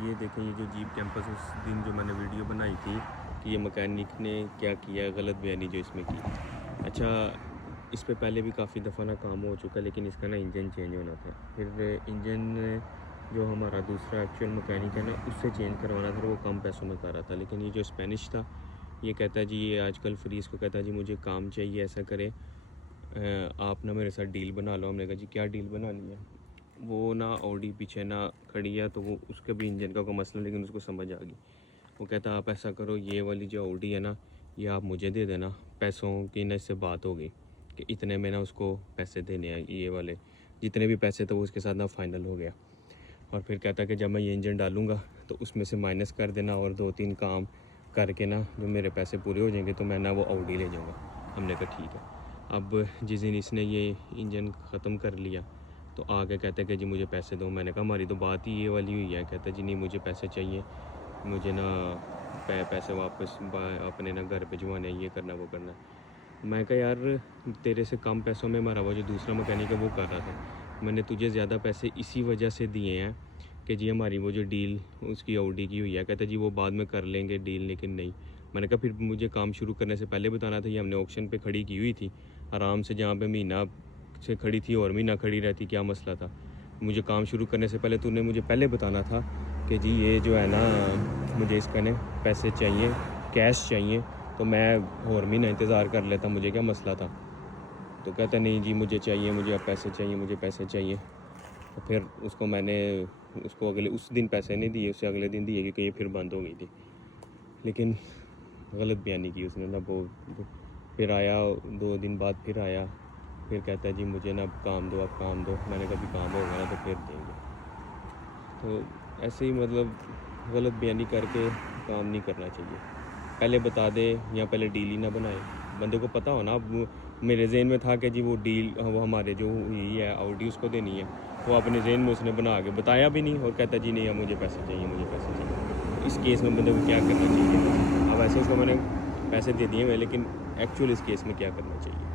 ये देखें, ये जो जीप कैंपस उस दिन जो मैंने वीडियो बनाई थी कि ये मैकेनिक ने क्या किया, गलत बयानी जो इसमें की। अच्छा, इस पे पहले भी काफ़ी दफ़ा ना काम हो चुका है, लेकिन इसका ना इंजन चेंज होना था। फिर इंजन जो हमारा दूसरा एक्चुअल मैकेनिक है ना, उससे चेंज करवाना था, वो कम पैसों में कर रहा था। लेकिन ये जो स्पेनिश था, ये कहता है जी, ये आजकल फ्री, इसको कहता है जी मुझे काम चाहिए, ऐसा करें आप ना मेरे साथ डील बना लो। हमने कहा जी क्या डील बनानी है। वो ना ऑडी पीछे ना खड़ी है, तो वो उसके भी इंजन का कोई मसला, लेकिन उसको समझ आ गई। वो कहता आप ऐसा करो, ये वाली जो ऑडी है ना, ये आप मुझे दे देना, पैसों की ना इससे बात हो गई कि इतने में ना उसको पैसे देने हैं, ये वाले जितने भी पैसे थे वो उसके साथ ना फाइनल हो गया। और फिर कहता कि जब मैं ये इंजन डालूँगा तो उसमें से माइनस कर देना, और 2-3 काम करके ना जो मेरे पैसे पूरे हो जाएंगे तो मैं ना वो ऑडी ले जाऊँगा। हमने कहा ठीक है। अब जिस दिन इसने ये इंजन ख़त्म कर लिया तो आगे कहते कि जी मुझे पैसे दो। मैंने कहा हमारी तो बात ही ये वाली हुई है। कहता जी नहीं, मुझे पैसे चाहिए, मुझे ना पैसे वापस अपने ना घर भिजवाने, ये करना वो करना। मैं कहा यार, तेरे से कम पैसों में हमारा वो जो दूसरा मैकेनिक है वो कर रहा था, मैंने तुझे ज़्यादा पैसे इसी वजह से दिए हैं कि जी हमारी वो जो डील उसकी ऑडी की हुई है। कहता जी वो बाद में कर लेंगे डील, लेकिन नहीं। मैंने कहा फिर मुझे काम शुरू करने से पहले बताना था। ये हमने ऑक्शन पे खड़ी की हुई थी आराम से, जहाँ पे महीना से खड़ी थी और महीना खड़ी रहती, क्या मसला था। मुझे काम शुरू करने से पहले तूने मुझे पहले बताना था कि जी ये जो है ना, मुझे इसका ने पैसे चाहिए, कैश चाहिए, तो मैं और महीना इंतज़ार कर लेता, मुझे क्या मसला था। तो कहता नहीं जी मुझे चाहिए, मुझे अब पैसे चाहिए, मुझे पैसे चाहिए। तो फिर उसको मैंने उसको अगले उस दिन पैसे नहीं दिए, उससे अगले दिन दिए, क्योंकि ये फिर बंद हो गई थी। लेकिन गलत बयानी की उसने ना। वो फिर आया 2 दिन बाद, फिर आया, फिर कहता है जी मुझे ना काम दो, अब काम दो। मैंने कभी काम होगा ना तो फिर देंगे। तो ऐसे ही मतलब गलत बयानी करके काम नहीं करना चाहिए। पहले बता दे या पहले डील ही ना बनाए। बंदे को पता हो ना। अब मेरे जहन में था कि जी वो डील वो हमारे जो हुई है ऑडी उसको देनी है, वो अपने जहन में उसने बना के बताया भी नहीं, और कहता जी नहीं अब मुझे पैसे चाहिए, मुझे पैसे चाहिए। इस केस में बंदे को क्या करना चाहिए? अब ऐसे उसको मैंने पैसे दे दिए हुए, लेकिन एक्चुअल इस केस में क्या करना चाहिए?